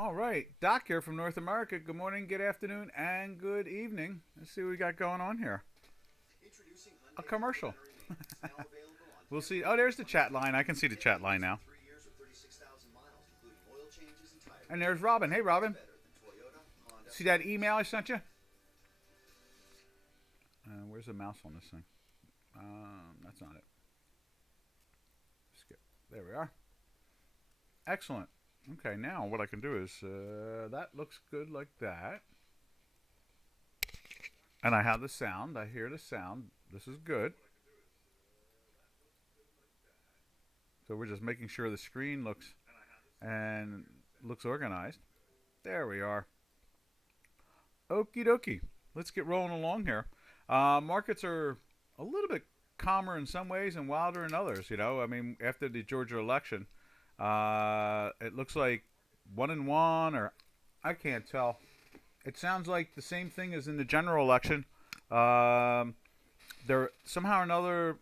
All right, Doc here from North America. Good morning, good afternoon, and good evening. Let's see what we got going on here. A commercial. We'll see. Oh, there's the chat line. I can see the chat line now. And there's Robin. Hey, Robin. See that email I sent you? Where's the mouse on this thing? That's not it. Skip. There we are. Excellent. Okay, now what I can do is, that looks good like that. And I have the sound. I hear the sound. This is good. So we're just making sure the screen looks organized. There we are. Okie dokie. Let's get rolling along here. Markets are a little bit calmer in some ways and wilder in others. You know, I mean, after the Georgia election, it looks like 1-1, or I can't tell. It sounds like the same thing as in the general election. There somehow or another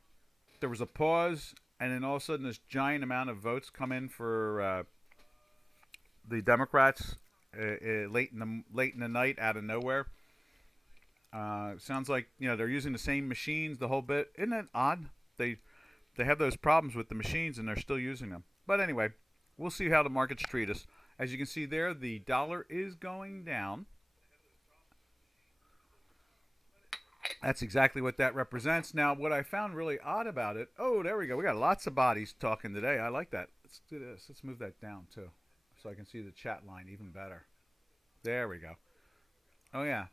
there was a pause, and then all of a sudden this giant amount of votes come in for the Democrats late in the night out of nowhere. Sounds like they're using the same machines the whole bit. Isn't that odd? They have those problems with the machines and they're still using them. But anyway, we'll see how the markets treat us. As you can see there, the dollar is going down. That's exactly what that represents. Now, what I found really odd about it, oh, there we go. We got lots of bodies talking today. I like that. Let's do this. Let's move that down, too, so I can see the chat line even better. There we go. Oh, yeah.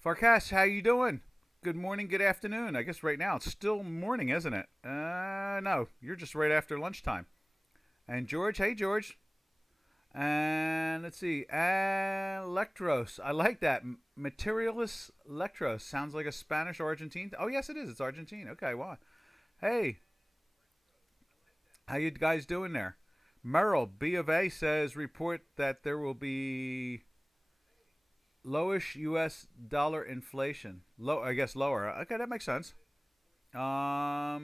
Farkas, how you doing? Good morning, good afternoon. I guess right now it's still morning, isn't it? No, you're just right after lunchtime. And George, hey, George. And let's see, Electros. I like that. Materialist Electros. Sounds like a Spanish or Argentine. Oh, yes, it is. It's Argentine. Okay, wow. Hey, how you guys doing there? Merrill, B of A, says report that there will be lowish U.S. dollar inflation. I guess lower. Okay, that makes sense. I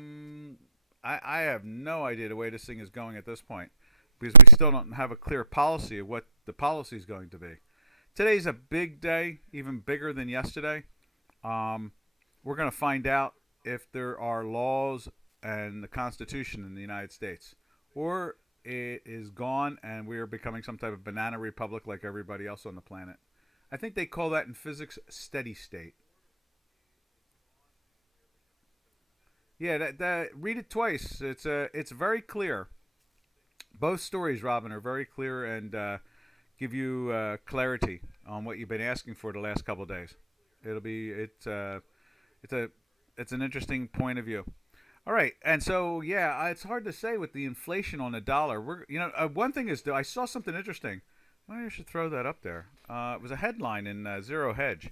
have no idea the way this thing is going at this point, because we still don't have a clear policy of what the policy is going to be. Today's a big day, even bigger than yesterday. We're going to find out if there are laws and the Constitution in the United States, or it is gone and we are becoming some type of banana republic like everybody else on the planet. I think they call that in physics steady state. Yeah, read it twice. It's very clear. Both stories, Robin, are very clear and give you clarity on what you've been asking for the last couple of days. It's an interesting point of view. All right, and so yeah, it's hard to say with the inflation on the dollar. One thing is, I saw something interesting. Maybe I should throw that up there. It was a headline in Zero Hedge,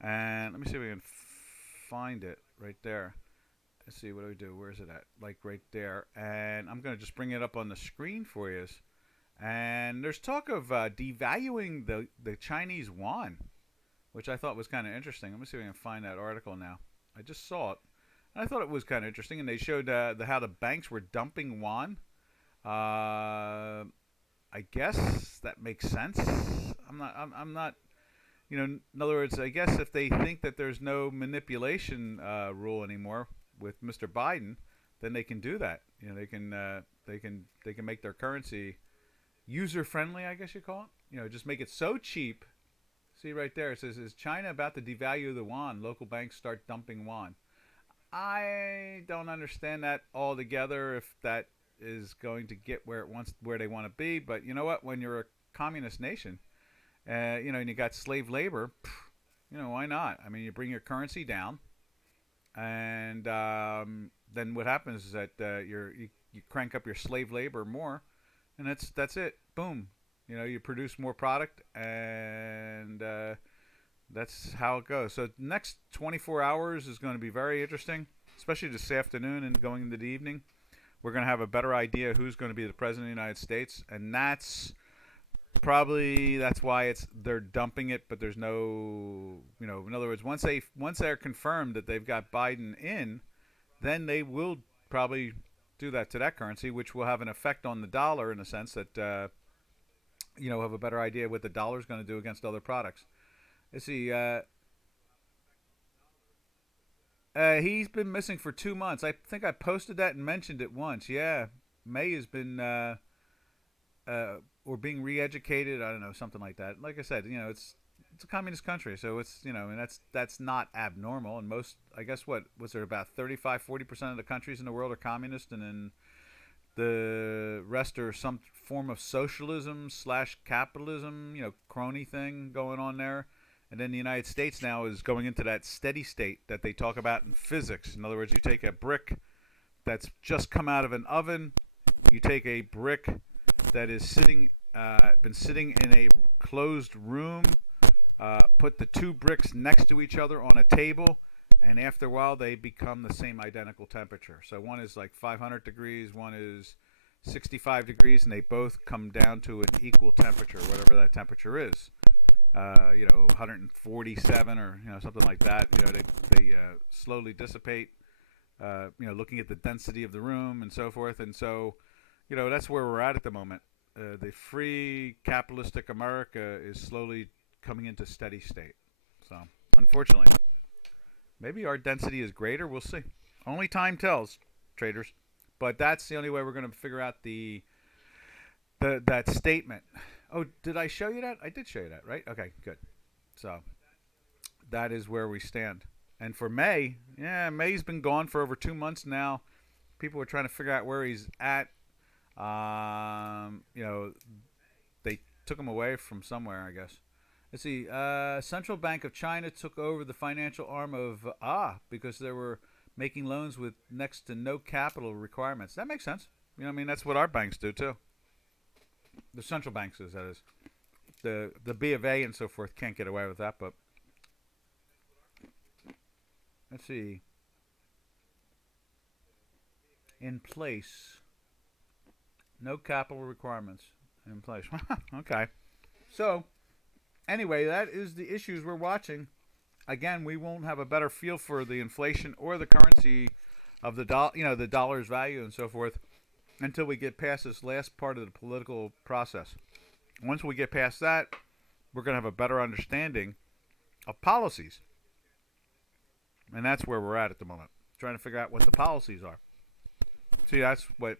and let me see if we can find it right there. Let's see, what do we do? Where is it at? Like right there. And I'm going to just bring it up on the screen for you. And there's talk of devaluing the Chinese yuan, which I thought was kind of interesting. Let me see if I can find that article now. I just saw it. And I thought it was kind of interesting. And they showed how the banks were dumping yuan. I guess that makes sense. I'm not. In other words, I guess if they think that there's no manipulation rule anymore with Mr. Biden, then they can do that. They can make their currency user friendly, I guess you call it. Just make it so cheap. See right there, it says, is China about to devalue the yuan? Local banks start dumping yuan. I don't understand that altogether, if that is going to get where they want to be. But you know what? When you're a communist nation, and you got slave labor, why not? I mean, you bring your currency down, and then what happens is that you crank up your slave labor more, and that's it. Boom. You produce more product, and that's how it goes. So next 24 hours is going to be very interesting, especially this afternoon and going into the evening. we're going to have a better idea who's going to be the president of the United States, and that's why they're dumping it, but there's no, in other words, once they're confirmed that they've got Biden in, then they will probably do that to that currency, which will have an effect on the dollar in a sense that have a better idea what the dollar is going to do against other products. Let's see. He's been missing for 2 months. I think I posted that and mentioned it once. Yeah, May has been or being re-educated. I don't know, something like that. Like I said, it's a communist country, so it's and that's not abnormal. And most, I guess, what was there, about 35-40% of the countries in the world are communist, and then the rest are some form of socialism / capitalism, crony thing going on there. And then the United States now is going into that steady state that they talk about in physics. In other words, you take a brick that's just come out of an oven, you take a brick that is been sitting in a closed room, put the two bricks next to each other on a table, and after a while they become the same identical temperature. So one is like 500 degrees, one is 65 degrees, and they both come down to an equal temperature, whatever that temperature is. 147 or something like that. They slowly dissipate. Looking at the density of the room and so forth, and so that's where we're at the moment. The free capitalistic America is slowly coming into steady state. So unfortunately, maybe our density is greater. We'll see. Only time tells, traders. But that's the only way we're going to figure out that statement. Oh, did I show you that? I did show you that, right? Okay, good. So that is where we stand. And for May, May's been gone for over 2 months now. People are trying to figure out where he's at. They took him away from somewhere, I guess. Let's see. Central Bank of China took over the financial arm of because they were making loans with next to no capital requirements. That makes sense. That's what our banks do too. The central banks, that is. The B of A and so forth can't get away with that, but let's see. In place. No capital requirements in place. Okay. So, anyway, that is the issues we're watching. Again, we won't have a better feel for the inflation or the currency of the the dollar's value and so forth until we get past this last part of the political process. Once we get past that, we're going to have a better understanding of policies. And that's where we're at the moment, trying to figure out what the policies are. See, that's what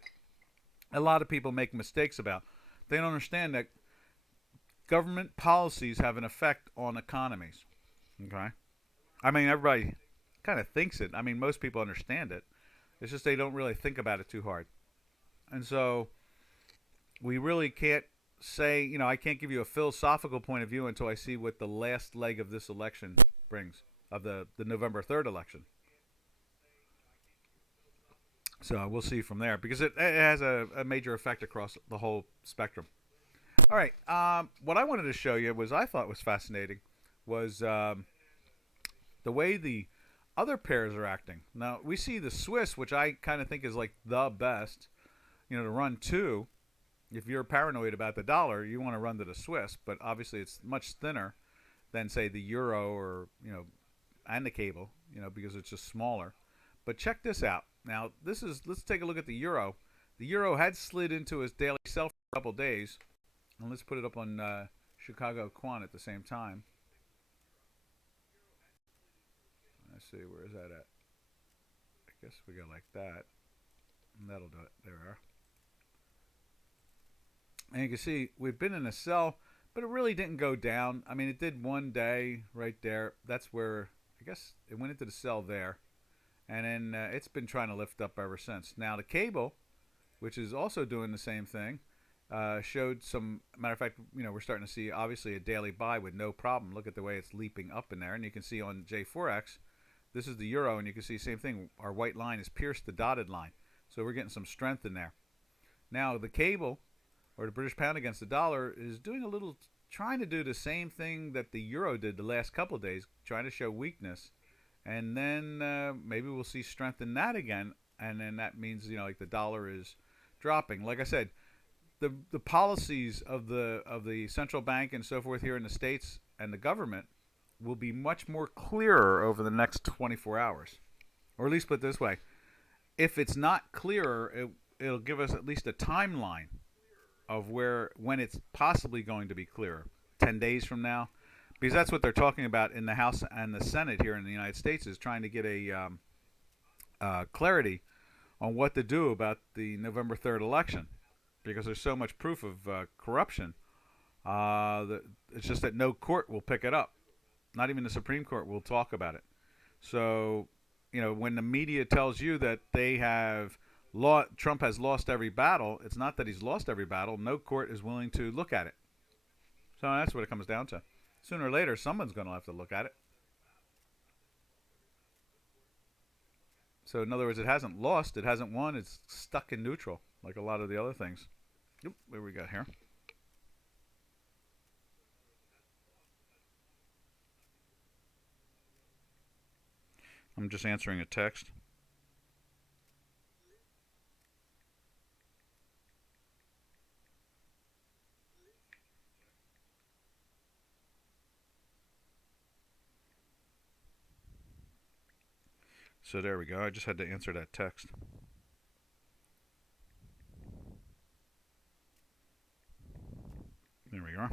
a lot of people make mistakes about. They don't understand that government policies have an effect on economies. Okay? Everybody kind of thinks it. Most people understand it. It's just they don't really think about it too hard. And so we really can't say, I can't give you a philosophical point of view until I see what the last leg of this election brings, of the November 3rd election. So we'll see from there, because it has a major effect across the whole spectrum. All right. What I wanted to show you I thought was fascinating, was the way the other pairs are acting. Now, we see the Swiss, which I kind of think is like the best, to run to. If you're paranoid about the dollar, you want to run to the Swiss, but obviously it's much thinner than, say, the euro or, and the cable, because it's just smaller. But check this out. Now, let's take a look at the euro. The euro had slid into its daily sell for a couple days. And let's put it up on Chicago Quant at the same time. Let's see, where is that at? I guess we go like that. And that'll do it. There we are. And you can see we've been in a sell, but it really didn't go down. It did one day right there. That's where, I guess, it went into the sell there. And then it's been trying to lift up ever since. Now, the cable, which is also doing the same thing, showed some, matter of fact, we're starting to see, obviously, a daily buy with no problem. Look at the way it's leaping up in there. And you can see on J4X, this is the euro, and you can see the same thing. Our white line has pierced the dotted line. So we're getting some strength in there. Now, the cable, or the British pound against the dollar, is doing a little, trying to do the same thing that the euro did the last couple of days, trying to show weakness. And then maybe we'll see strength in that again and then that means like the dollar is dropping. Like I said, the policies of the central bank and so forth here in the states and the government will be much more clearer over the next 24 hours, or at least put it this way: if it's not clearer, it'll give us at least a timeline of when it's possibly going to be clearer. 10 days from now, because that's what they're talking about in the House and the Senate here in the United States, is trying to get a clarity on what to do about the November 3rd election, because there's so much proof of corruption that it's just that no court will pick it up. Not even the Supreme Court will talk about it. So, when the media tells you that Trump has lost every battle, it's not that he's lost every battle. No court is willing to look at it. So that's what it comes down to. Sooner or later, someone's going to have to look at it. So in other words, it hasn't lost, it hasn't won, it's stuck in neutral, like a lot of the other things. Oop, what do we got here? I'm just answering a text. So there we go. I just had to answer that text. There we are.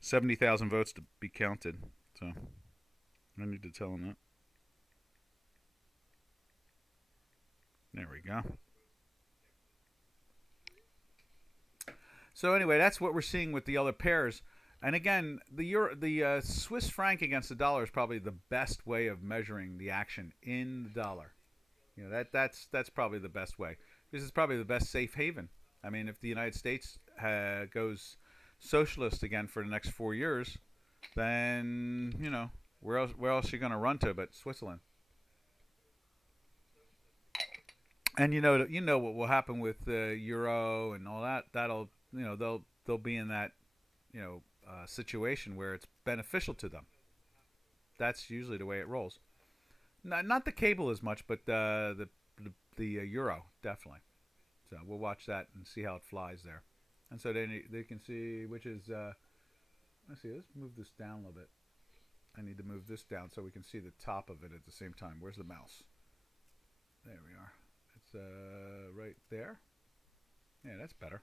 70,000 votes to be counted. So I need to tell them that. There we go. So anyway, that's what we're seeing with the other pairs. And again, the Swiss franc against the dollar is probably the best way of measuring the action in the dollar. That's probably the best way. This is probably the best safe haven. I mean, if the United States goes socialist again for the next 4 years, then where else are you going to run to but Switzerland? And you know what will happen with the euro and all that. That'll they'll be in that situation where it's beneficial to them. That's usually the way it rolls. Not the cable as much, but the euro definitely. So we'll watch that and see how it flies there. And so they can see which is. Let's see. Let's move this down a little bit. I need to move this down so we can see the top of it at the same time. Where's the mouse? There we are. It's right there. Yeah, that's better.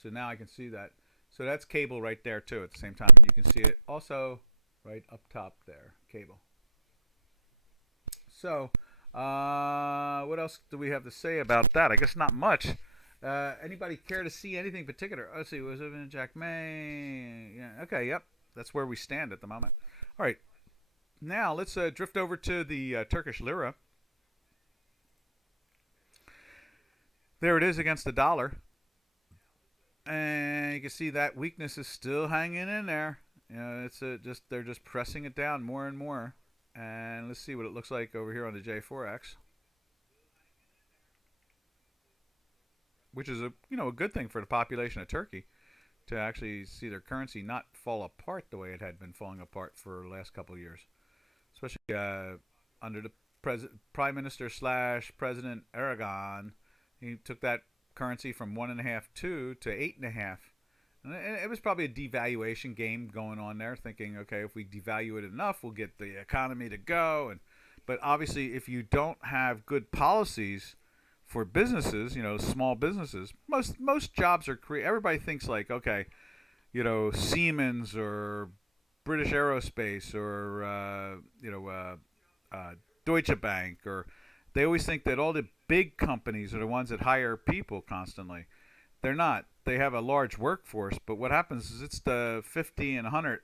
So now I can see that. So that's cable right there too at the same time, and you can see it also right up top there, cable. So what else do we have to say about that? I guess not much. Anybody care to see anything particular? Let's see. Was it in Jack May? Yeah. Okay. Yep. That's where we stand at the moment. All right. Now let's drift over to the Turkish lira. There it is against the dollar. And you can see that weakness is still hanging in there. It's they're just pressing it down more and more. And let's see what it looks like over here on the J4X, which is a good thing for the population of Turkey to actually see their currency not fall apart the way it had been falling apart for the last couple of years, especially under the Prime Minister / President Erdogan. He took that currency from 1.5 to 8.5, and it was probably a devaluation game going on there, thinking, okay, if we devalue it enough, we'll get the economy to go. But obviously, if you don't have good policies for businesses, small businesses, most jobs are created. Everybody thinks like, okay, Siemens or British Aerospace or Deutsche Bank, or they always think that all the big companies are the ones that hire people constantly. They're not. They have a large workforce, but what happens is it's the 50 and 100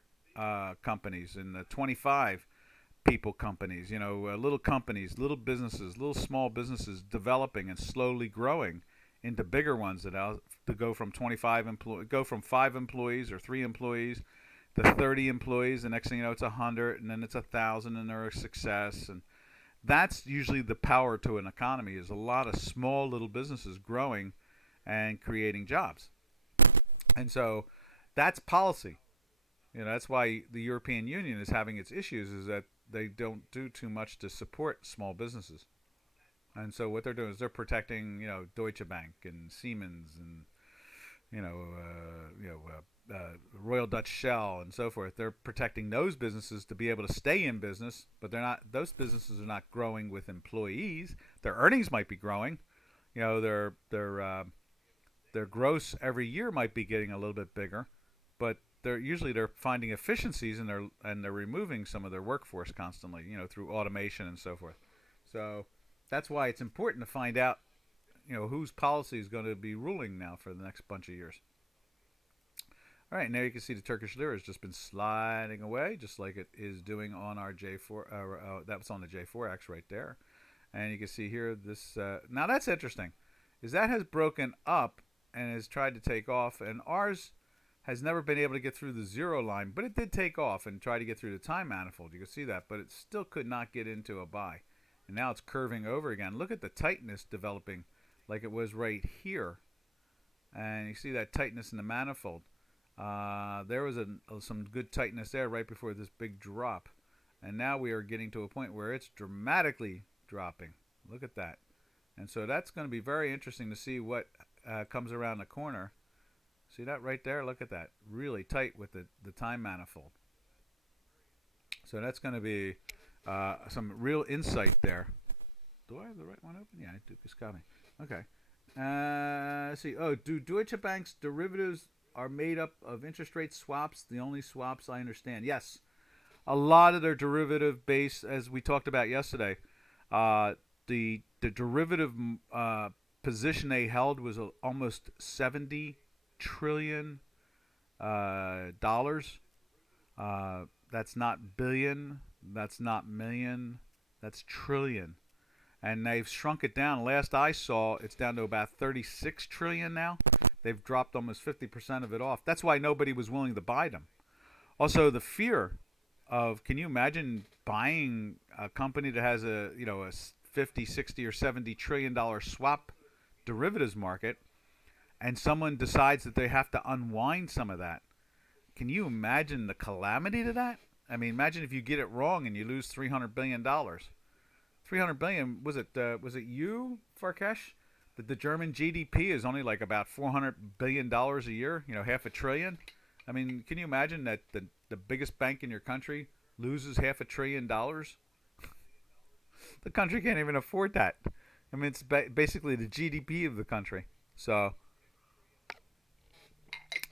companies and the 25 people companies, little companies, little businesses, little small businesses developing and slowly growing into bigger ones that to go from 5 employees or 3 employees to 30 employees. The next thing you know, it's 100, and then it's 1,000, and they're a success. And that's usually the power to an economy, is a lot of small little businesses growing and creating jobs. And so that's policy. That's why the European Union is having its issues, is that they don't do too much to support small businesses. And so what they're doing is they're protecting, Deutsche Bank and Siemens and Royal Dutch Shell and so forth. They're protecting those businesses to be able to stay in business, but they're not. Those businesses are not growing with employees. Their earnings might be growing. Their gross every year might be getting a little bit bigger, but they're finding efficiencies and they're removing some of their workforce constantly, through automation and so forth. So that's why it's important to find out, whose policy is going to be ruling now for the next bunch of years. All right, now you can see the Turkish lira has just been sliding away, just like it is doing on our J4. That was on the J4X right there, and you can see here this. Now that's interesting, is that has broken up and has tried to take off, and ours has never been able to get through the zero line, but it did take off and try to get through the time manifold. You can see that, but it still could not get into a buy, and now it's curving over again. Look at the tightness developing, like it was right here, and you see that tightness in the manifold. There was some good tightness there right before this big drop, and now we are getting to a point where it's dramatically dropping. Look at that. And so that's going to be very interesting to see what comes around the corner. See that right there? Look at that. Really tight with the time manifold. So that's going to be some real insight there. Do I have the right one open? Yeah, I do. Dukascopy. Okay. Let's see. Oh, do Deutsche Bank's derivatives are made up of interest rate swaps? The only swaps I understand. Yes. A lot of their derivative base, as we talked about yesterday, the derivative position they held was almost $70 trillion dollars. That's not billion, that's not million, that's trillion. And they've shrunk it down. Last I saw, it's down to about 36 trillion now. They've dropped almost 50% of it off. That's why nobody was willing to buy them. Also, the fear of, can you imagine buying a company that has a 50, 60, or 70 trillion dollar swap derivatives market, and someone decides that they have to unwind some of that? Can you imagine the calamity to that? I mean, imagine if you get it wrong and you lose $300 billion. 300 billion, was it you, Farkesh? That the German GDP is only like about $400 billion a year, half a trillion. I mean, can you imagine that the biggest bank in your country loses $500 billion? The country can't even afford that. I mean, it's basically the GDP of the country. So,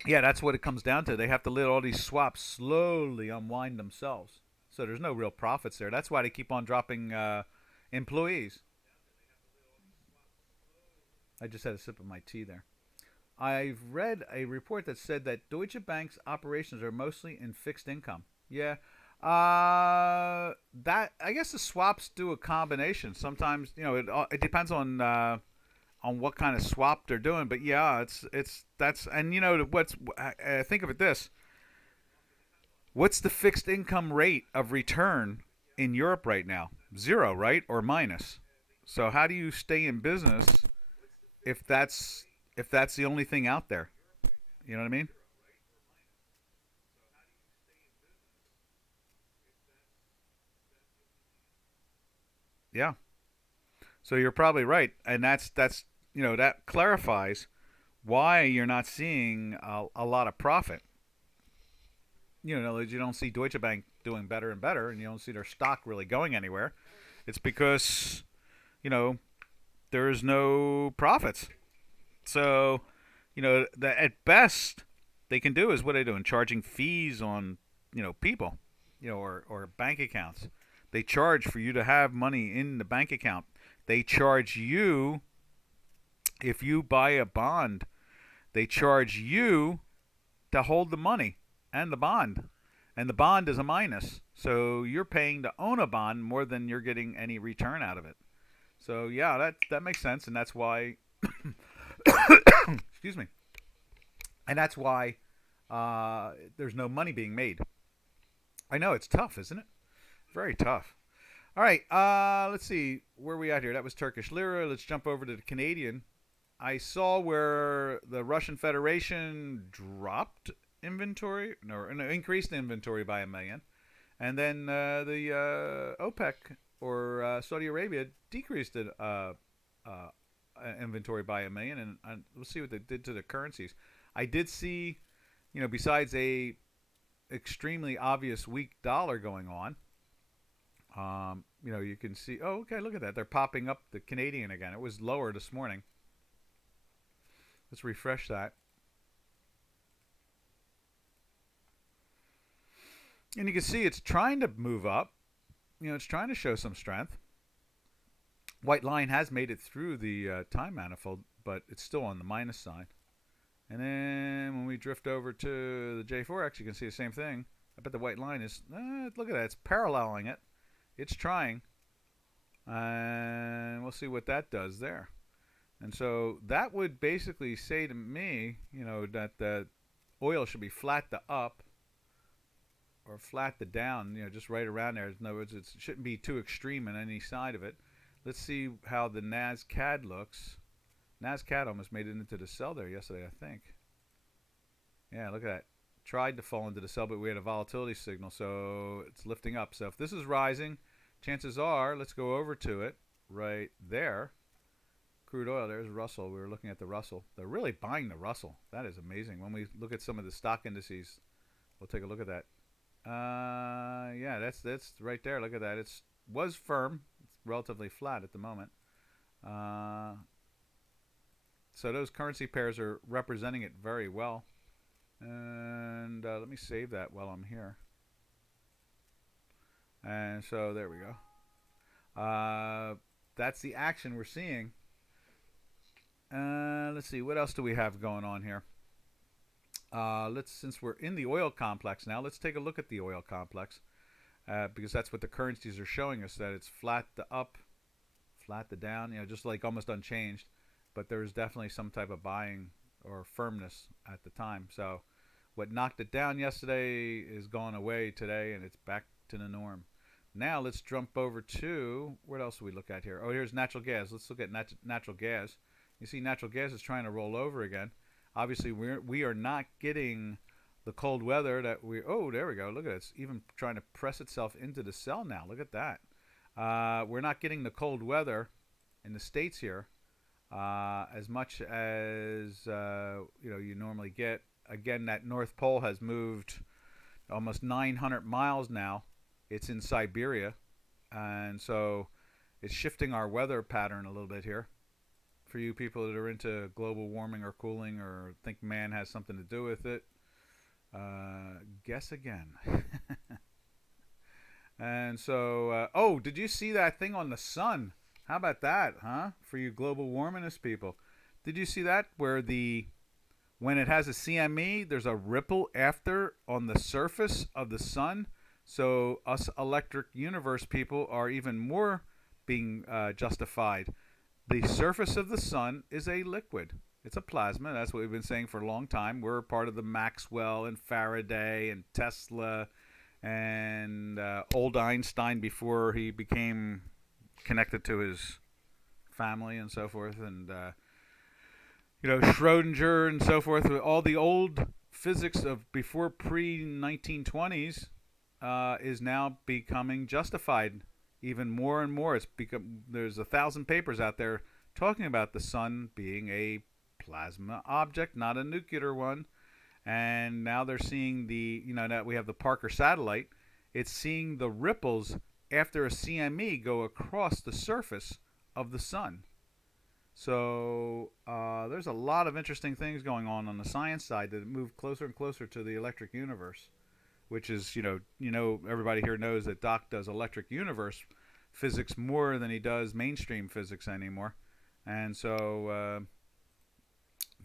yeah, that's what it comes down to. They have to let all these swaps slowly unwind themselves. So there's no real profits there. That's why they keep on dropping employees. I just had a sip of my tea there. I've read a report that said that Deutsche Bank's operations are mostly in fixed income. Yeah. That, I guess the swaps do a combination. Sometimes, it depends on what kind of swap they're doing. But yeah, that's and think of it this. What's the fixed income rate of return in Europe right now? 0, right? Or minus. So how do you stay in business if that's the only thing out there? You know what I mean? Yeah. So you're probably right, and that's that clarifies why you're not seeing a lot of profit. You don't see Deutsche Bank doing better and better, and you don't see their stock really going anywhere. It's because there is no profits. So at best they can do is what they do in charging fees on people, or bank accounts. They charge for you to have money in the bank account. They charge you if you buy a bond. They charge you to hold the money and the bond. And the bond is a minus. So you're paying to own a bond more than you're getting any return out of it. So yeah, that makes sense, and that's why excuse me. And that's why there's no money being made. I know, it's tough, isn't it? Very tough. All right, let's see where we at here. That was Turkish lira. Let's jump over to the Canadian. I saw where the Russian Federation dropped inventory, no, increased inventory by 1 million, and then the OPEC or Saudi Arabia decreased it, inventory by 1 million, and we'll see what they did to the currencies. I did see, besides a extremely obvious weak dollar going on, you can see. Oh, okay, look at that. They're popping up the Canadian again. It was lower this morning. Let's refresh that. And you can see it's trying to move up. It's trying to show some strength. White line has made it through the time manifold, but it's still on the minus side. And then when we drift over to the J4X, you can see the same thing. I bet the white line is, look at that, it's paralleling it. It's trying. And we'll see what that does there. And so that would basically say to me, that the oil should be flat to up or flat to down, just right around there. In other words, it shouldn't be too extreme on any side of it. Let's see how the NASCAD looks. NASCAD almost made it into the sell there yesterday, I think. Yeah, look at that. Tried to fall into the sell, but we had a volatility signal, so it's lifting up. So if this is rising, chances are, let's go over to it right there. Crude oil, there's Russell. We were looking at the Russell. They're really buying the Russell. That is amazing. When we look at some of the stock indices, we'll take a look at that. Yeah, that's right there. Look at that. It was firm. It's relatively flat at the moment. So those currency pairs are representing it very well. And let me save that while I'm here. And so there we go. That's the action we're seeing. Let's see, what else do we have going on here? Since we're in the oil complex now, let's take a look at the oil complex, because that's what the currencies are showing us, that it's flat to up, flat to down, just like almost unchanged. But there's definitely some type of buying or firmness at the time. So what knocked it down yesterday is gone away today, and it's back to the norm. Now let's jump over to, what else do we look at here? Oh, here's natural gas. Let's look at natural gas. You see natural gas is trying to roll over again. Obviously, we are not getting the cold weather that oh, there we go. Look at it. It's even trying to press itself into the sell now. Look at that. We're not getting the cold weather in the States here as much as you normally get. Again, that North Pole has moved almost 900 miles now. It's in Siberia, and so it's shifting our weather pattern a little bit here. For you people that are into global warming or cooling or think man has something to do with it, guess again. And so, oh, did you see that thing on the sun? How about that, huh? For you global warmingist people. Did you see that where when it has a CME, there's a ripple after on the surface of the sun? So us electric universe people are even more being justified. The surface of the sun is a liquid. It's a plasma. That's what we've been saying for a long time. We're part of the Maxwell and Faraday and Tesla and old Einstein before he became connected to his family and so forth. And, Schrodinger and so forth. All the old physics of before pre-1920s is now becoming justified. Even more and more, there's 1,000 papers out there talking about the sun being a plasma object, not a nuclear one. And now they're seeing that we have the Parker satellite. It's seeing the ripples after a CME go across the surface of the sun. So there's a lot of interesting things going on the science side that move closer and closer to the electric universe. Which is, everybody here knows that Doc does electric universe physics more than he does mainstream physics anymore. And so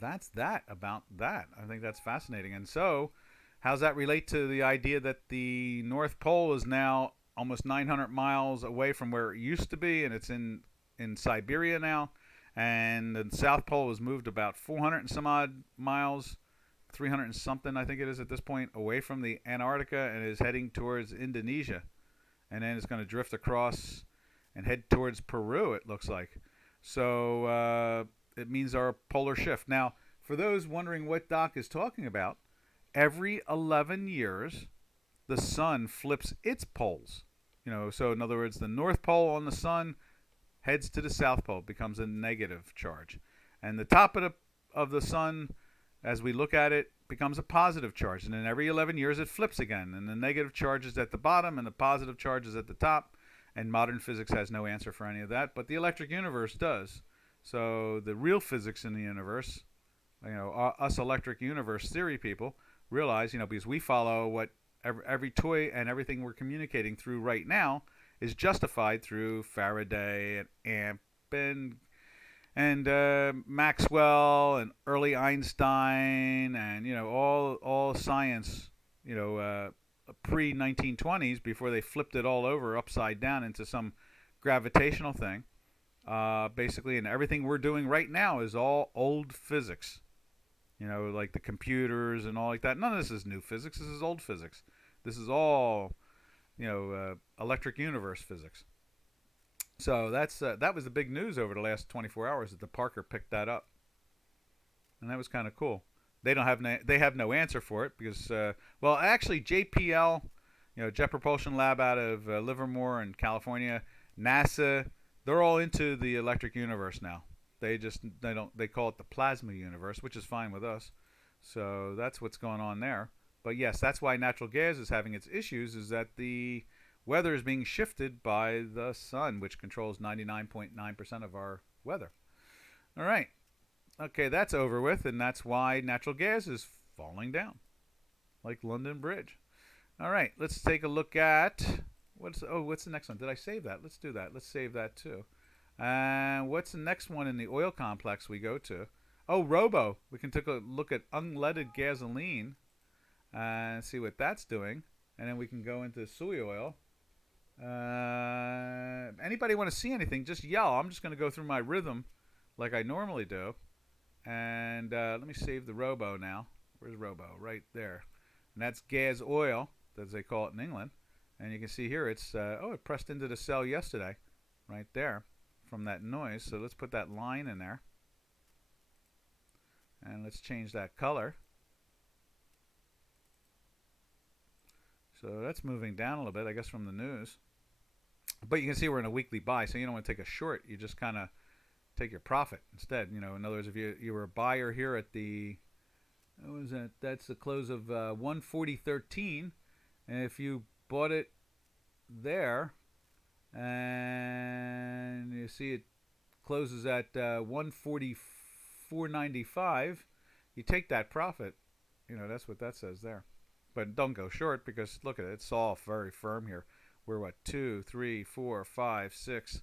that's that about that. I think that's fascinating. And so how's that relate to the idea that the North Pole is now almost 900 miles away from where it used to be, and it's in Siberia now, and the South Pole has moved about 400 and some odd miles, 300 and something, I think it is at this point, away from the Antarctica, and is heading towards Indonesia. And then it's going to drift across and head towards Peru, it looks like. So it means our polar shift. Now, for those wondering what Doc is talking about, every 11 years, the sun flips its poles. So in other words, the North Pole on the sun heads to the South Pole, becomes a negative charge. And the top of the sun, as we look at it, becomes a positive charge. And then every 11 years it flips again. And the negative charge is at the bottom and the positive charge is at the top. And modern physics has no answer for any of that, but the electric universe does. So the real physics in the universe, us electric universe theory people realize, because we follow what every toy and everything we're communicating through right now is justified through Faraday and Amp and Maxwell and early Einstein and all science, pre 1920s, before they flipped it all over upside down into some gravitational thing. Basically, and everything we're doing right now is all old physics. Like the computers and all like that. None of this is new physics. This is old physics. This is all, electric universe physics. So that was the big news over the last 24 hours that the Parker picked that up, and that was kind of cool. They have no answer for it because actually JPL, Jet Propulsion Lab out of Livermore in California, NASA, they're all into the electric universe now. They call it the plasma universe, which is fine with us. So that's what's going on there. But yes, that's why natural gas is having its issues, is that the weather is being shifted by the sun, which controls 99.9% of our weather. All right. Okay, that's over with, and that's why natural gas is falling down, like London Bridge. All right, let's take a look at what's the next one? Did I save that? Let's do that. Let's save that too. And what's the next one in the oil complex we go to? Oh, Robo. We can take a look at unleaded gasoline and see what that's doing, and then we can go into soy oil. Anybody want to see anything? Just yell. I'm just going to go through my rhythm like I normally do. And let me save the Robo now. Where's Robo? Right there. And that's gas oil, as they call it in England. And you can see here it pressed into the cell yesterday, right there, from that noise. So let's put that line in there. And let's change that color. So that's moving down a little bit, I guess, from the news. But you can see we're in a weekly buy, so you don't want to take a short. You just kind of take your profit instead. In other words, if you were a buyer here at the, what was that? That's the close of 140.13, and if you bought it there, and you see it closes at 144.95, you take that profit. That's what that says there. But don't go short because look at it; it's all very firm here. We're what, 2, 3, 4, 5, 6,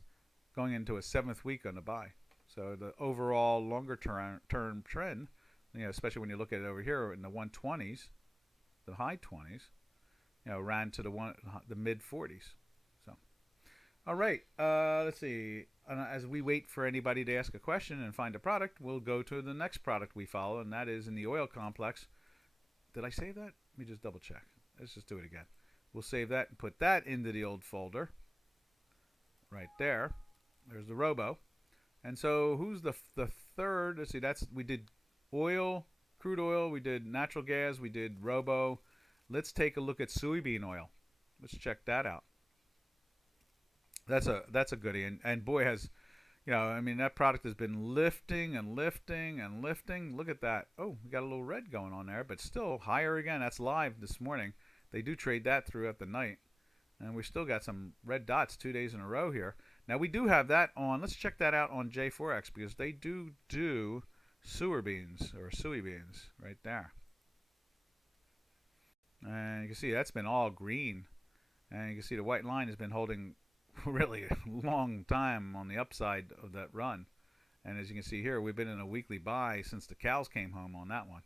going into a 7th week on the buy. So the overall longer term trend, especially when you look at it over here in the 120s, the high 20s, ran to the mid 40s. So, all right, let's see. As we wait for anybody to ask a question and find a product, we'll go to the next product we follow, and that is in the oil complex. Did I save that? Let me just double check. Let's just do it again. We'll save that and put that into the old folder. Right there. There's the Robo. And so who's the third? Let's see. We did oil, crude oil. We did natural gas. We did Robo. Let's take a look at soybean oil. Let's check that out. That's a goodie. And boy, has that product has been lifting and lifting and lifting. Look at that. Oh, we got a little red going on there, but still higher again. That's live this morning. They do trade that throughout the night. And we still got some red dots 2 days in a row here. Now, we do have that on. Let's check that out on J4X because they do sewer beans or soybeans right there. And you can see that's been all green. And you can see the white line has been holding really a long time on the upside of that run. And as you can see here, we've been in a weekly buy since the cows came home on that one.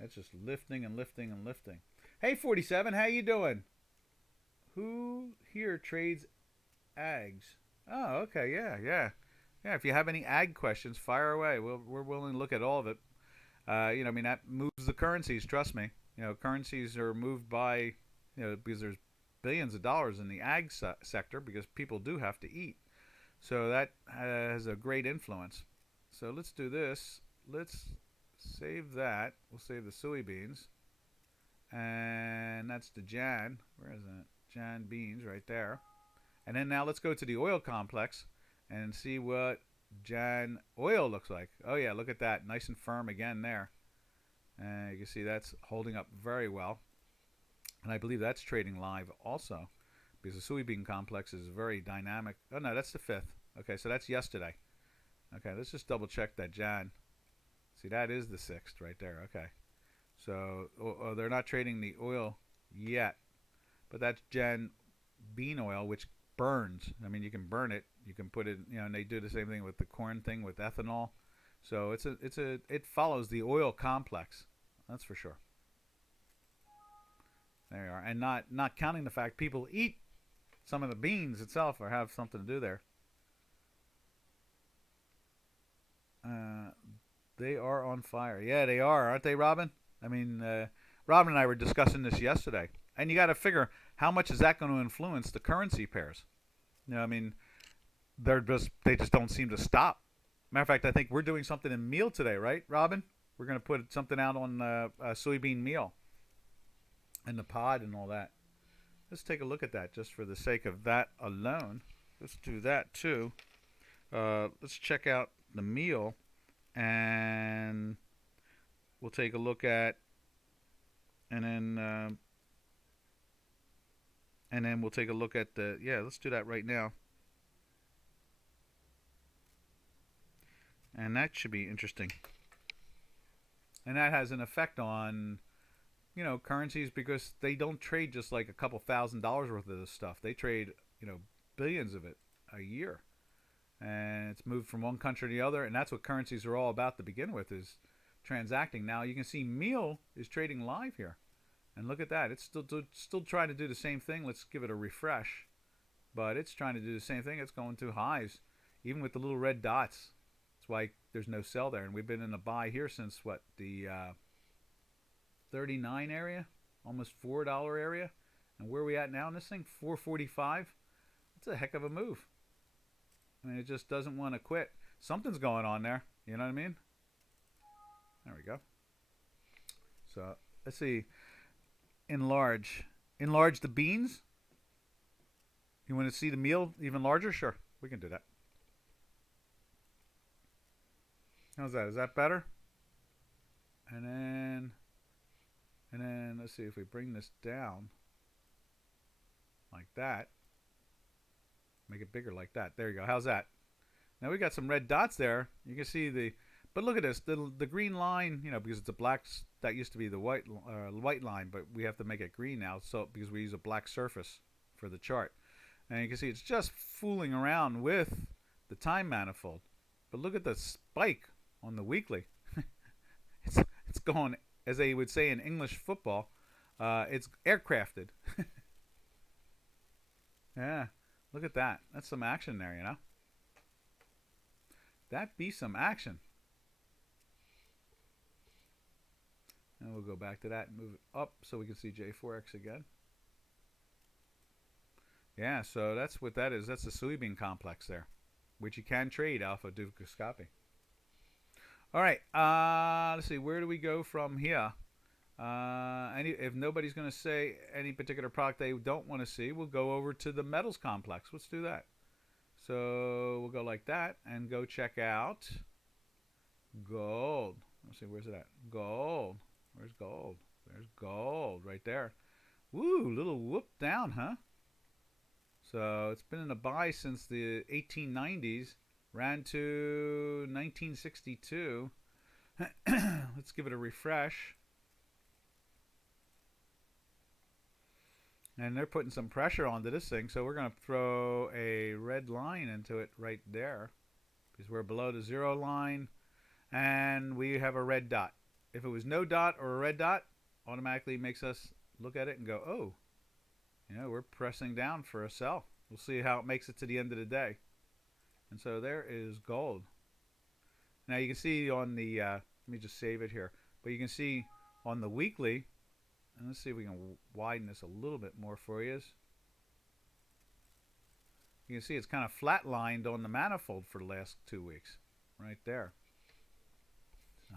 That's just lifting and lifting and lifting. Hey, 47, how you doing? Who here trades ags? Oh, okay, yeah. If you have any ag questions, fire away. We're willing to look at all of it. That moves the currencies. Trust me. Currencies are moved by, because there's billions of dollars in the ag sector because people do have to eat. So that has a great influence. So let's do this. Let's save that. We'll save the soybeans. And that's the Jan. Where is that? Jan beans right there. And then now let's go to the oil complex and see what Jan oil looks like. Oh yeah, look at that, nice and firm again there. And you can see that's holding up very well. And I believe that's trading live also, because the soybean complex is very dynamic. Oh no, that's the 5th. Okay, so that's yesterday. Okay, let's just double check that Jan. See, that is the 6th right there. Okay, so they're not trading the oil yet, but that's Jan bean oil, which burns. I mean, you can burn it. You can put it, and they do the same thing with the corn thing with ethanol. So it follows the oil complex. That's for sure. There you are. And not counting the fact people eat some of the beans itself or have something to do there. They are on fire. Yeah, they are, aren't they, Robin? I mean, Robin and I were discussing this yesterday. And you got to figure, how much is that going to influence the currency pairs? I mean, they just don't seem to stop. Matter of fact, I think we're doing something in meal today, right, Robin? We're going to put something out on soybean meal and the pod and all that. Let's take a look at that just for the sake of that alone. Let's do that too. Let's check out the meal, and we'll take a look at, and then we'll take a look at the, yeah, let's do that right now. And that should be interesting. And that has an effect on, currencies, because they don't trade just like a couple $1,000s worth of this stuff. They trade, billions of it a year. And it's moved from one country to the other, and that's what currencies are all about to begin with, is transacting. Now you can see meal is trading live here. And look at that. It's still trying to do the same thing. Let's give it a refresh. But it's trying to do the same thing. It's going to highs, even with the little red dots. That's why there's no sell there. And we've been in a buy here since, what, the 39 area? Almost $4 area. And where are we at now in this thing? 445. That's a heck of a move. I mean, it just doesn't want to quit. Something's going on there. You know what I mean? There we go. So, let's see. Enlarge the beans. You want to see the meal even larger? Sure, we can do that. How's that? Is that better? And then let's see if we bring this down like that. Make it bigger like that. There you go. How's that? Now we got some red dots there. You can see but look at this. The green line, because it's a black, that used to be the white line, but we have to make it green now, so because we use a black surface for the chart. And you can see it's just fooling around with the time manifold. But look at the spike on the weekly. It's going, as they would say in English football, it's aircrafted. Yeah, look at that. That's some action there, That be some action. And we'll go back to that and move it up so we can see J4X again. Yeah, so that's what that is. That's the soybean complex there, which you can trade off of Dukascopy. All right, let's see. Where do we go from here? If nobody's going to say any particular product they don't want to see, we'll go over to the metals complex. Let's do that. So we'll go like that and go check out gold. Let's see, where's it at? Gold. Where's gold? There's gold right there. Woo, little whoop down, huh? So it's been in a buy since the 1890s. Ran to 1962. Let's give it a refresh. And they're putting some pressure onto this thing, so we're going to throw a red line into it right there, because we're below the zero line, and we have a red dot. If it was no dot or a red dot, automatically makes us look at it and go, oh, we're pressing down for a sell. We'll see how it makes it to the end of the day. And so there is gold. Now you can see on the, let me just save it here, but you can see on the weekly, and let's see if we can widen this a little bit more for you. You can see it's kind of flatlined on the manifold for the last 2 weeks, right there. So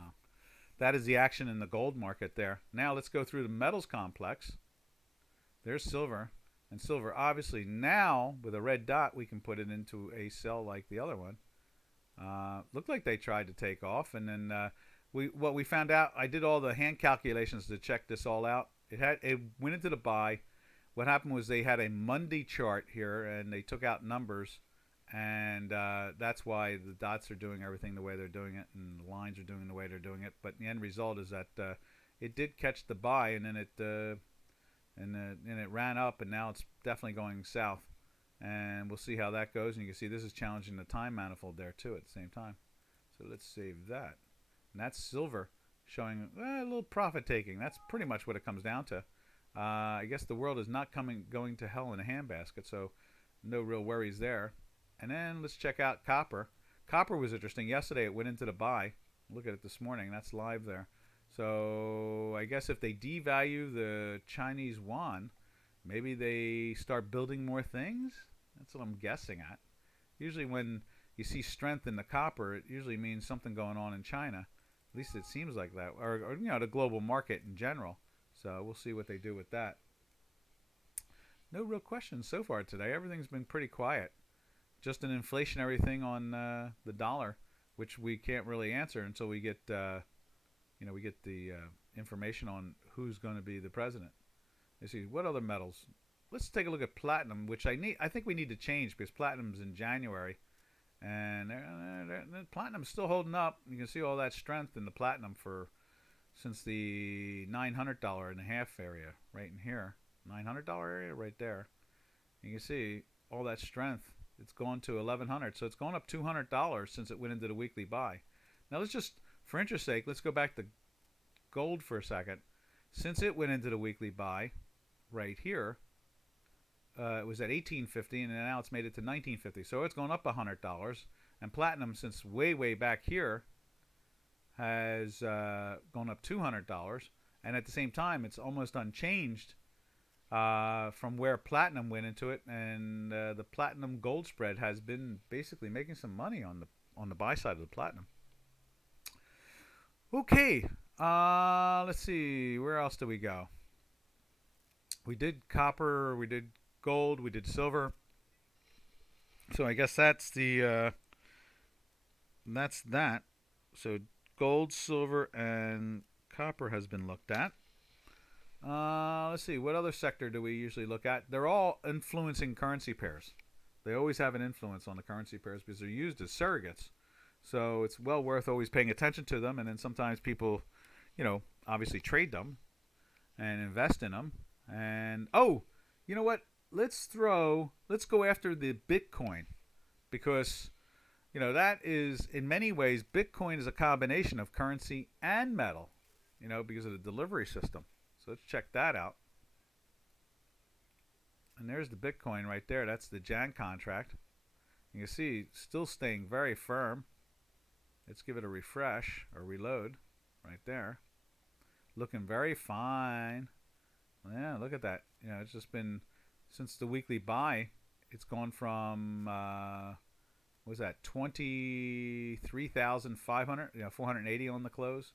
that is the action in the gold market there. Now let's go through the metals complex. There's silver. And silver, obviously, now with a red dot, we can put it into a sell like the other one. Looked like they tried to take off, and then what we found out. I did all the hand calculations to check this all out. It went into the buy. What happened was they had a Monday chart here, and they took out numbers, and that's why the dots are doing everything the way they're doing it, and the lines are doing the way they're doing it. But the end result is that it did catch the buy, and then it ran up, and now it's definitely going south. And we'll see how that goes. And you can see this is challenging the time manifold there too at the same time. So let's save that. And that's silver showing a little profit taking. That's pretty much what it comes down to. I guess the world is not going to hell in a handbasket, so no real worries there. And then let's check out copper. Copper was interesting. Yesterday it went into the buy. Look at it this morning. That's live there. So I guess if they devalue the Chinese yuan, maybe they start building more things. That's what I'm guessing at. Usually when you see strength in the copper, it usually means something going on in China. At least it seems like that. Or the global market in general. So we'll see what they do with that. No real questions so far today. Everything's been pretty quiet. Just an inflationary thing on the dollar, which we can't really answer until we get the information on who's going to be the president. Let's see, what other metals? Let's take a look at platinum, which I think we need to change because platinum's in January, and platinum's still holding up. You can see all that strength in the platinum since the $900.50 area right in here, $900 area right there. You can see all that strength. It's gone to $1,100, so it's gone up $200 since it went into the weekly buy. Now let's just, for interest's sake, let's go back to gold for a second. Since it went into the weekly buy, right here, it was at $1,850, and now it's made it to $1,950. So it's gone up $100. And platinum, since way back here, has gone up $200. And at the same time, it's almost unchanged from where platinum went into it. And the platinum gold spread has been basically making some money on the buy side of the platinum. Okay, let's see. Where else do we go? We did copper, we did gold, we did silver. So I guess that's that. So gold, silver, and copper has been looked at. Let's see. What other sector do we usually look at? They're all influencing currency pairs. They always have an influence on the currency pairs because they're used as surrogates. So it's well worth always paying attention to them. And then sometimes people, obviously trade them and invest in them. And, you know what? Let's go after the Bitcoin because, that is, in many ways, Bitcoin is a combination of currency and metal, because of the delivery system. So let's check that out. And there's the Bitcoin right there. That's the Jan contract. You can see still staying very firm. Let's give it a refresh or reload right there. Looking very fine. Yeah, look at that. It's just been since the weekly buy. It's gone from what was that 23,500, 480 on the close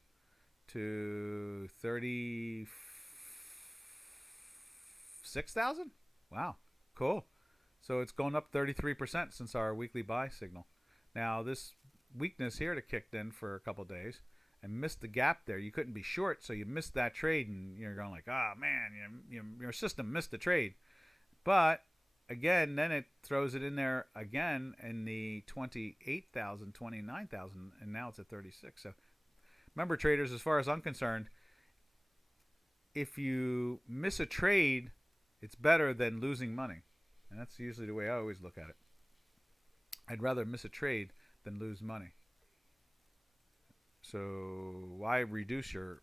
to 36,000. Wow, cool. So it's gone up 33% since our weekly buy signal. Now this weakness here that kicked in for a couple days and missed the gap there. You couldn't be short, so you missed that trade, and you're going like, oh man, your system missed the trade. But again, then it throws it in there again in the 28,000, 29,000, and now it's at 36. So remember, traders, as far as I'm concerned, if you miss a trade, it's better than losing money. And that's usually the way I always look at it. I'd rather miss a trade than lose money. So why reduce your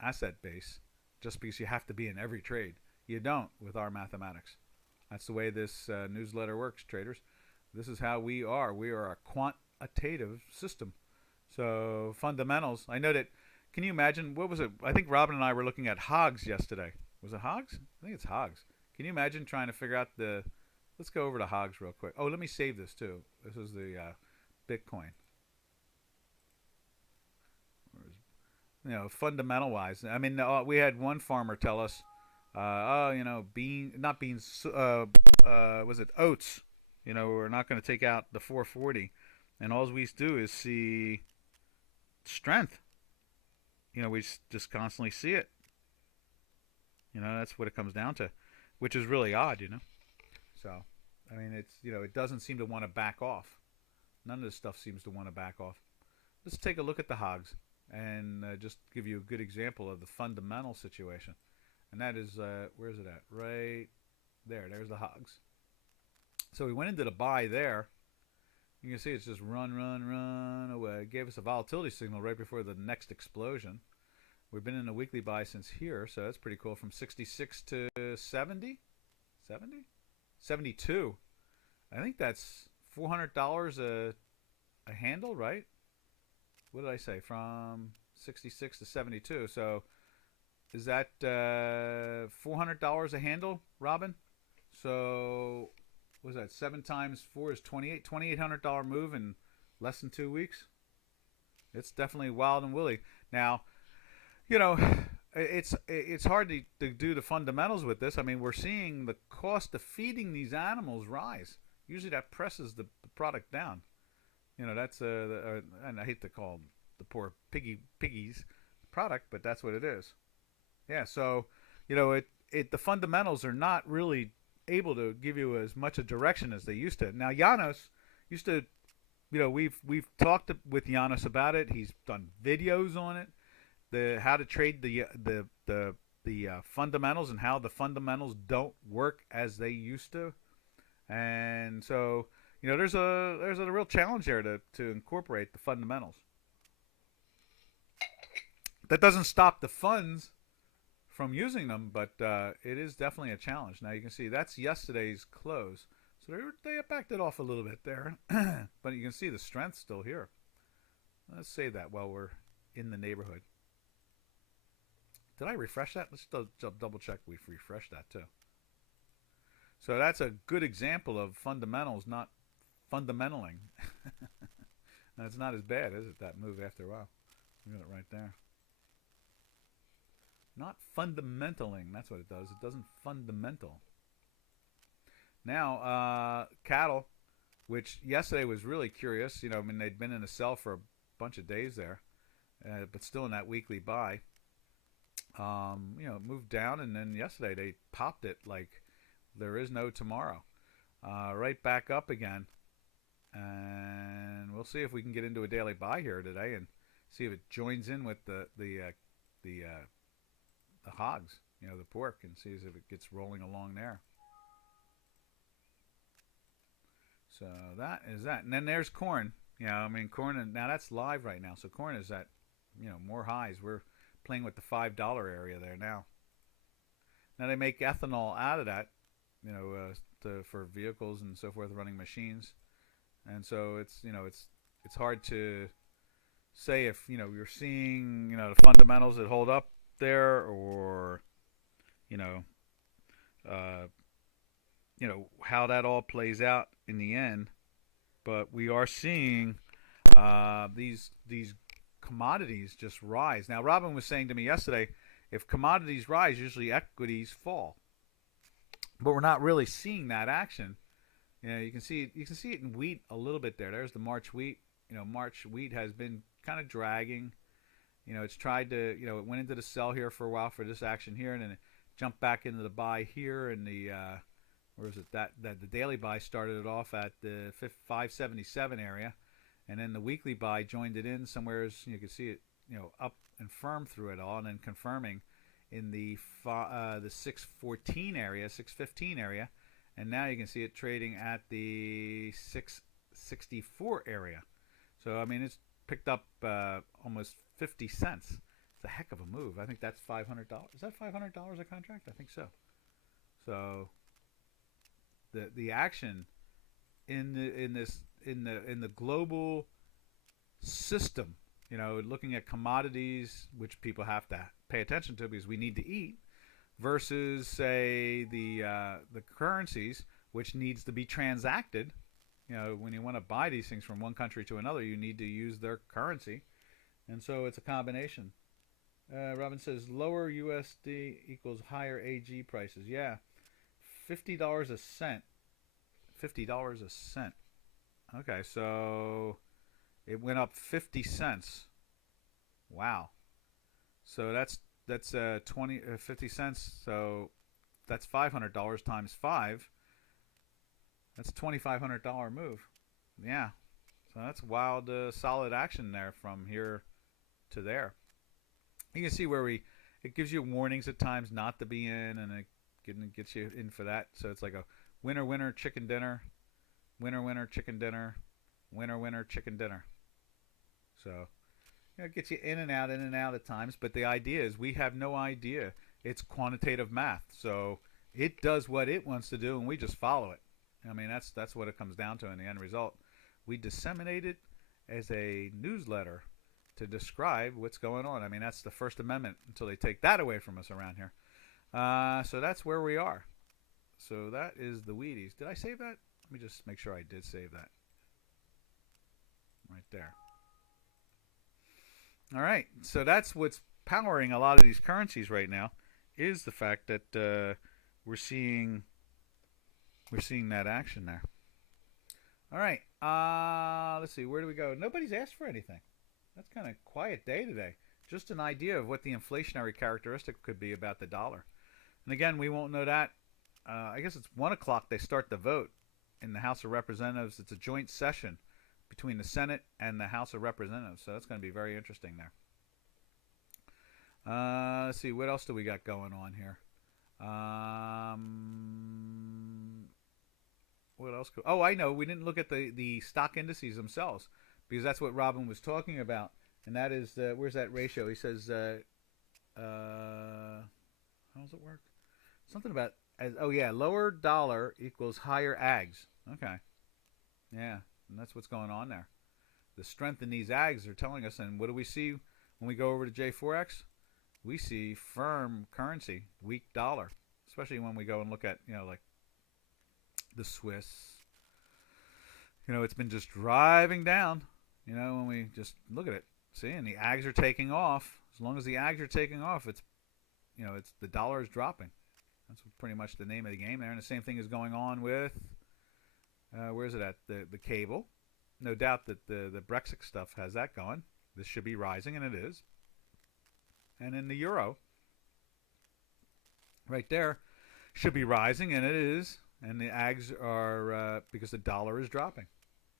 asset base just because you have to be in every trade? You don't with our mathematics. That's the way this newsletter works, traders. This is how we are. We are a quantitative system. So fundamentals. I know that. Can you imagine? What was it? I think Robin and I were looking at hogs yesterday. Was it hogs? I think it's hogs. Can you imagine trying to figure out the... Let's go over to hogs real quick. Oh, let me save this too. This is the Bitcoin. Fundamental-wise. I mean, we had one farmer tell us Oh, not beans. Was it oats? We're not going to take out the 440, and all we do is see strength. We just constantly see it. That's what it comes down to, which is really odd. So, I mean, it doesn't seem to want to back off. None of this stuff seems to want to back off. Let's take a look at the hogs and just give you a good example of the fundamental situation. And that is, where is it at? Right there. There's the hogs. So we went into the buy there. You can see it's just run away. It gave us a volatility signal right before the next explosion. We've been in a weekly buy since here, so that's pretty cool. From 66 to 70? 70? 72. I think that's $400 a handle, right? What did I say? From 66 to 72. So is that $400 a handle, Robin? So what was that? 7 times 4 is $2,800 move in less than 2 weeks. It's definitely wild and woolly. Now, it's hard to do the fundamentals with this. I mean, we're seeing the cost of feeding these animals rise. Usually that presses the product down. That's and I hate to call the poor piggies product, but that's what it is. Yeah, so the fundamentals are not really able to give you as much a direction as they used to. Now Janos used to, we've talked with Janos about it. He's done videos on it. How to trade the fundamentals and how the fundamentals don't work as they used to, and so there's a real challenge there to incorporate the fundamentals. That doesn't stop the funds from using them, but it is definitely a challenge. Now you can see that's yesterday's close, so they backed it off a little bit there, but you can see the strength still here. Let's save that while we're in the neighborhood. Did I refresh that? Let's double check we've refreshed that too. So that's a good example of fundamentals not fundamentaling. That's not as bad, is it, that move after a while? Look at it right there. Not fundamentaling. That's what it does. It doesn't fundamental. Now, cattle, which yesterday was really curious. I mean, they'd been in a sell for a bunch of days there, but still in that weekly buy. It moved down, and then yesterday they popped it like there is no tomorrow. Right back up again, and we'll see if we can get into a daily buy here today and see if it joins in with the hogs, the pork, and see if it gets rolling along there. So that is that, and then there's corn. Corn, and now that's live right now. So corn is at more highs. We're playing with the $5 area there now. Now they make ethanol out of that, for vehicles and so forth, running machines, and so it's hard to say if you're seeing the fundamentals that hold up there, or how that all plays out in the end. But we are seeing these commodities just rise. Now, Robin was saying to me yesterday, if commodities rise, usually equities fall. But we're not really seeing that action. You can see it in wheat a little bit there. There's the March wheat. March wheat has been kind of dragging. It's tried to, it went into the sell here for a while for this action here, and then it jumped back into the buy here, and the where is it? That the daily buy started it off at the 577 area. And then the weekly buy joined it in somewhere. You can see it, up and firm through it all, and then confirming in the 614 area, 615 area, and now you can see it trading at the 664 area. So I mean, it's picked up almost 50 cents. It's a heck of a move. I think that's $500. Is that $500 a contract? I think so. So the action in the global system, looking at commodities, which people have to pay attention to because we need to eat, versus say the currencies, which needs to be transacted. When you want to buy these things from one country to another, you need to use their currency, and so it's a combination. Robin says lower USD equals higher AG prices. Yeah, $50 a cent. $50 a cent. Okay, so it went up 50 cents. Wow. So that's 50 cents. So that's $500 times 5. That's a $2,500 move. Yeah. So that's wild, solid action there from here to there. You can see where it gives you warnings at times not to be in, and it gets you in for that. So it's like a winner, winner, chicken dinner, winner, winner, chicken dinner, winner, winner, chicken dinner. So it gets you in and out at times. But the idea is we have no idea. It's quantitative math, so it does what it wants to do, and we just follow it. I mean, that's what it comes down to in the end result. We disseminate it as a newsletter to describe what's going on. I mean, that's the First Amendment until they take that away from us around here. So that's where we are. So that is the Wheaties. Did I save that? Let me just make sure I did save that. Right there. All right. So that's what's powering a lot of these currencies right now, is the fact that we're seeing that action there. All right. Let's see. Where do we go? Nobody's asked for anything. That's kind of a quiet day today. Just an idea of what the inflationary characteristic could be about the dollar. And again, we won't know that. I guess it's 1 o'clock they start the vote in the House of Representatives. It's a joint session between the Senate and the House of Representatives. So that's going to be very interesting there. Let's see. What else do we got going on here? What else? Oh, I know. We didn't look at the stock indices themselves, because that's what Robin was talking about. And that is, where's that ratio? He says, how does it work? Something about, lower dollar equals higher ags. Okay. Yeah, and that's what's going on there. The strength in these ags are telling us, and what do we see when we go over to J4X? We see firm currency, weak dollar, especially when we go and look at, like the Swiss. It's been just driving down, when we just look at it. See, and the ags are taking off. As long as the ags are taking off, it's the dollar is dropping. That's pretty much the name of the game there. And the same thing is going on with, where's it at? The cable. No doubt that the Brexit stuff has that going. This should be rising, and it is. And in the euro, right there, should be rising, and it is. And the ags are, because the dollar is dropping.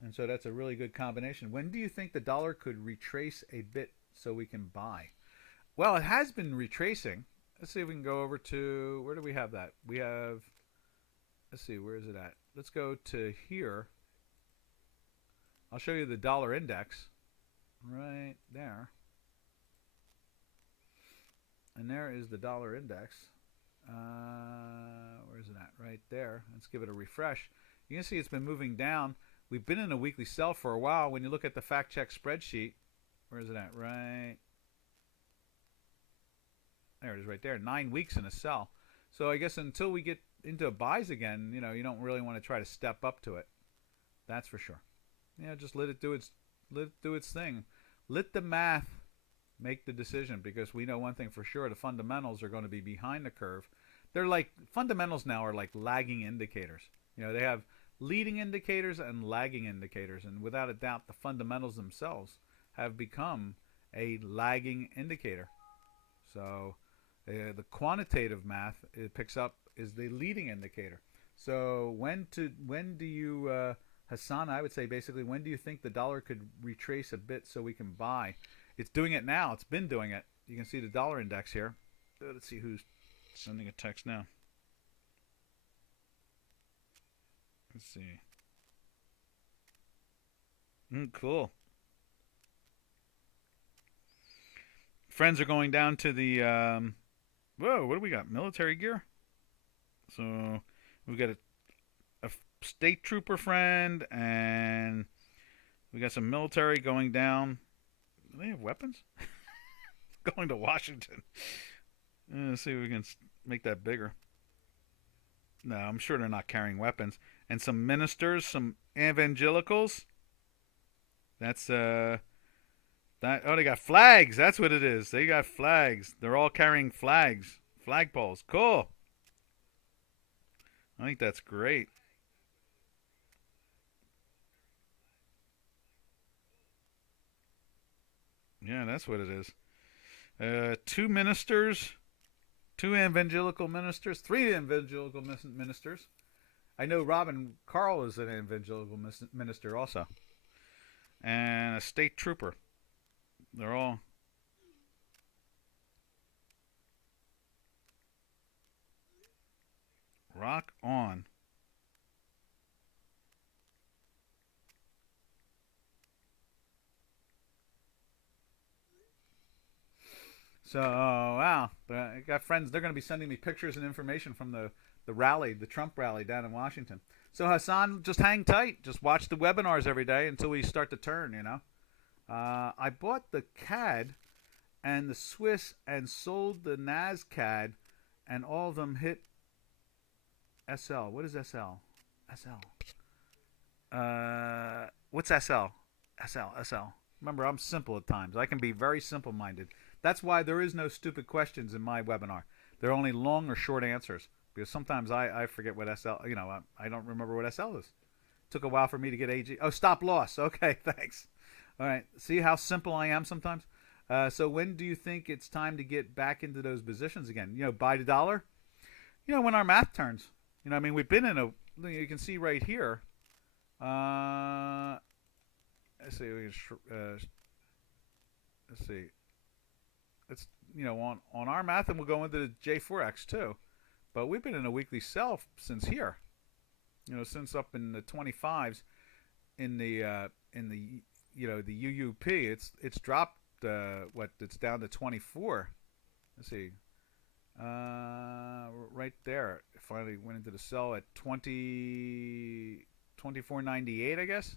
And so that's a really good combination. When do you think the dollar could retrace a bit so we can buy? Well, it has been retracing. Let's see if we can go over to, where do we have that? We have, let's see, where is it at? Let's go to here. I'll show you the dollar index right there. And there is the dollar index. Where is it at? Right there. Let's give it a refresh. You can see it's been moving down. We've been in a weekly sell for a while. When you look at the fact check spreadsheet, where is it at? Right there it is, right there. 9 weeks in a sell. So I guess until we get into buys again, you don't really want to try to step up to it. That's for sure. Just let it do its thing. Let the math make the decision, because we know one thing for sure: the fundamentals are going to be behind the curve. They're like, fundamentals now are like lagging indicators. They have leading indicators and lagging indicators, and without a doubt, the fundamentals themselves have become a lagging indicator. So the quantitative math it picks up is the leading indicator. So when do you, Hassan, I would say basically, when do you think the dollar could retrace a bit so we can buy? It's doing it now. It's been doing it. You can see the dollar index here. Let's see who's sending a text now. Let's see. Cool. Friends are going down to the, whoa, what do we got? Military gear? So we've got a state trooper friend, and we got some military going down. Do they have weapons? Going to Washington. Let's see if we can make that bigger. No, I'm sure they're not carrying weapons. And some ministers, some evangelicals. That's That, oh, they got flags. That's what it is. They got flags. They're all carrying flags, flagpoles. Cool. I think that's great. Yeah, that's what it is. Two ministers, two evangelical ministers, three evangelical ministers. I know Robin Carl is an evangelical minister also, and a state trooper. They're all rock on. So, wow. I got friends. They're going to be sending me pictures and information from the rally, the Trump rally down in Washington. So, Hassan, just hang tight. Just watch the webinars every day until we start to turn, you know. I bought the CAD and the Swiss and sold the NAS CAD, and all of them hit SL. What is SL? SL. What's SL? SL. Remember, I'm simple at times. I can be very simple minded. That's why there is no stupid questions in my webinar. They're only long or short answers because sometimes I forget what SL, you know, I don't remember what SL is. Took a while for me to get AG. Oh, stop loss. Okay, thanks. All right. See how simple I am sometimes? So when do you think it's time to get back into those positions again? You know, buy the dollar? You know, when our math turns. You know, I mean, we've been in a, you can see right here. Let's see. Let's see. It's, you know, on our math, and we'll go into the J4X too. But we've been in a weekly sell since here. You know, since up in the 25s in the you know, the UUP, it's dropped what, it's down to 24. Let's see. Right there. It finally went into the sell at 24.98, I guess.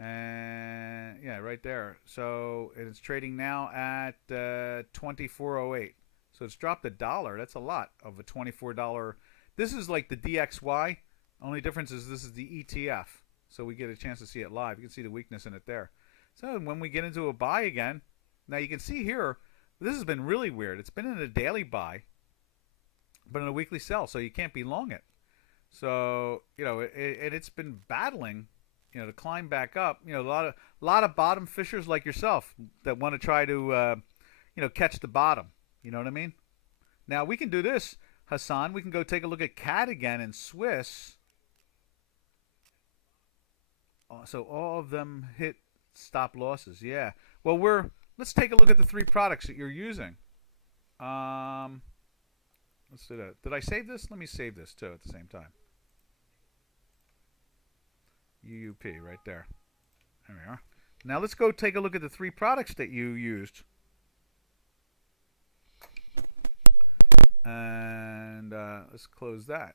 And yeah, right there. So it's trading now at 24.08. So it's dropped $1. That's a lot of a $24. This is like the DXY. Only difference is this is the ETF. So we get a chance to see it live. You can see the weakness in it there. So when we get into a buy again, now you can see here, this has been really weird. It's been in a daily buy, but in a weekly sell. So you can't be long it. So, you know, it's been battling, you know, to climb back up. You know, a lot of bottom fishers like yourself that want to try to, you know, catch the bottom. You know what I mean? Now we can do this, Hassan. We can go take a look at CAD again in Swiss. So all of them hit stop losses. Yeah. Well, let's take a look at the three products that you're using. Let's do that. Did I save this? Let me save this too at the same time. UUP right there. There we are. Now let's go take a look at the three products that you used. And let's close that.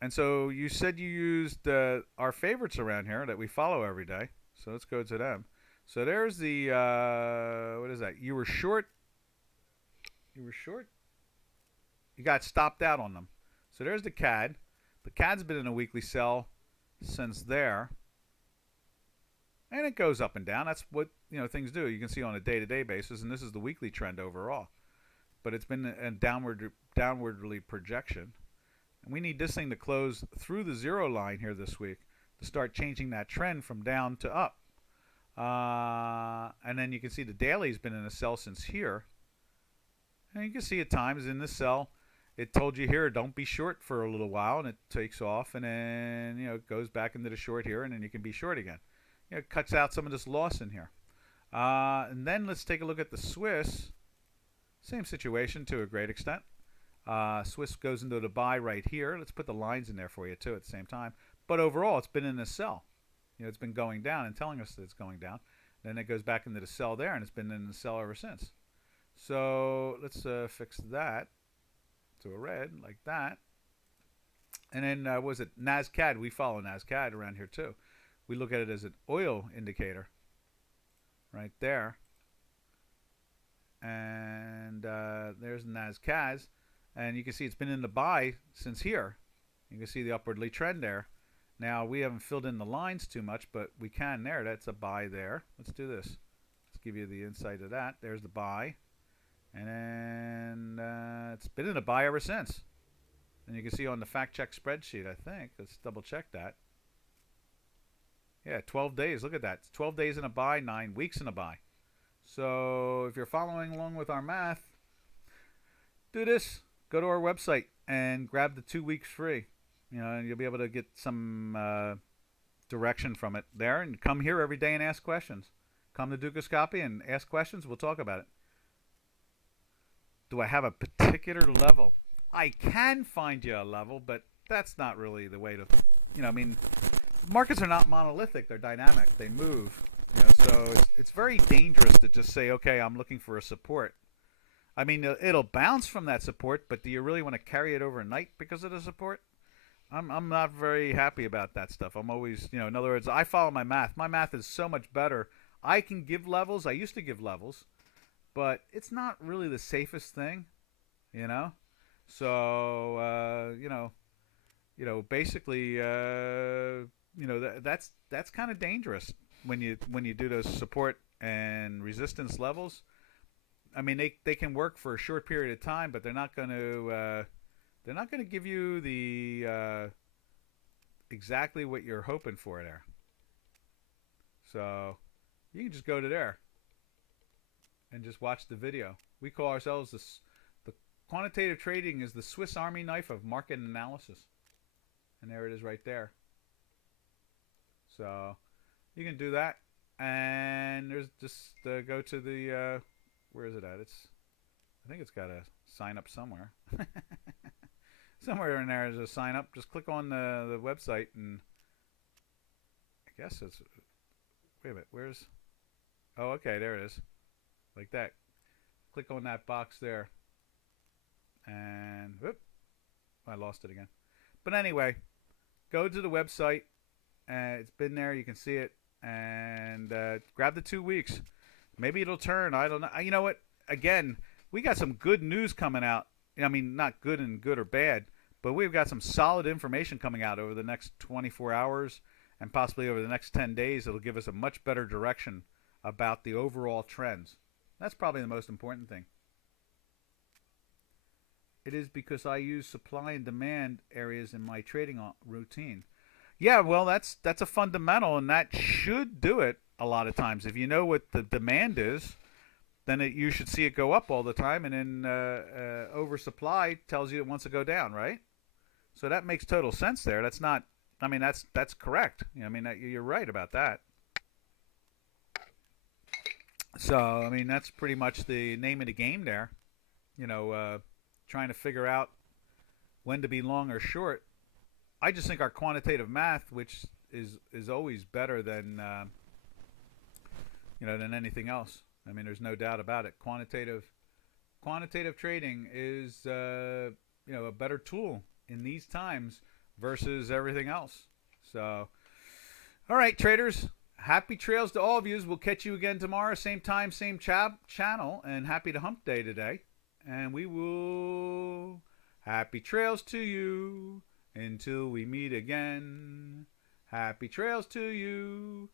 And so you said you used our favorites around here that we follow every day. So let's go to them. So there's the, what is that? You were short. You were short. You got stopped out on them. So there's the CAD. The CAD's been in a weekly sell since there. And it goes up and down. That's what, you know, things do. You can see on a day-to-day basis, and this is the weekly trend overall. But it's been a downwardly projection. And we need this thing to close through the zero line here this week to start changing that trend from down to up. And then you can see the daily's been in a sell since here. And you can see at times in this sell, it told you here, don't be short for a little while, and it takes off, and then, you know, it goes back into the short here, and then you can be short again. You know, it cuts out some of this loss in here. And then let's take a look at the Swiss. Same situation to a great extent. Swiss goes into the buy right here. Let's put the lines in there for you too at the same time. But overall, it's been in a sell. You know, it's been going down and telling us that it's going down. Then it goes back into the sell there, and it's been in the sell ever since. So let's fix that to a red like that. And then what was it? NASCAD. We follow NASCAD around here too. We look at it as an oil indicator right there. And there's NASCAD. And you can see it's been in the buy since here. You can see the upwardly trend there. Now, we haven't filled in the lines too much, but we can there. That's a buy there. Let's do this. Let's give you the insight of that. There's the buy. And then it's been in a buy ever since. And you can see on the fact check spreadsheet, I think. Let's double check that. Yeah, 12 days. Look at that. It's 12 days in a buy, 9 weeks in a buy. So if you're following along with our math, do this. Go to our website and grab the 2 weeks free. And you'll be able to get some direction from it there. And come here every day and ask questions. Come to Dukascopy and ask questions. We'll talk about it. Do I have a particular level? I can find you a level, but that's not really the way to, markets are not monolithic. They're dynamic. They move. So it's very dangerous to just say, okay, I'm looking for a support. I mean, it'll bounce from that support, but do you really want to carry it overnight because of the support? I'm not very happy about that stuff. I'm always, in other words, I follow my math. My math is so much better. I can give levels. I used to give levels, but it's not really the safest thing, So, basically, that's kind of dangerous when you do those support and resistance levels. I mean, they can work for a short period of time, but they're not going to give you the exactly what you're hoping for there. So you can just go to there and just watch the video. We call ourselves the quantitative trading is the Swiss Army knife of market analysis, and there it is right there. So you can do that, and there's just go to the where is it at? I think it's got a sign up somewhere. Somewhere in there is a sign up. Just click on the website, and I guess it's. Wait a minute. Where's? Oh, okay. There it is. Like that. Click on that box there, and whoop, I lost it again. But anyway, go to the website. It's been there. You can see it, and grab the 2 weeks. Maybe it'll turn. I don't know. You know what? Again, we got some good news coming out. I mean, not good or bad, but we've got some solid information coming out over the next 24 hours and possibly over the next 10 days. It'll give us a much better direction about the overall trends. That's probably the most important thing. It is because I use supply and demand areas in my trading routine. Yeah, well, that's a fundamental, and that should do it a lot of times. If you know what the demand is, then you should see it go up all the time, and then oversupply tells you it wants to go down, right? So that makes total sense there. That's not. I mean, that's correct. I mean, you're right about that. So I mean, that's pretty much the name of the game there. Trying to figure out when to be long or short. I just think our quantitative math, which is always better than than anything else. I mean, there's no doubt about it. Quantitative trading is a better tool in these times versus everything else. So, all right, traders. Happy trails to all of you. We'll catch you again tomorrow, same time, same channel, and happy to hump day today. And we will happy trails to you until we meet again. Happy trails to you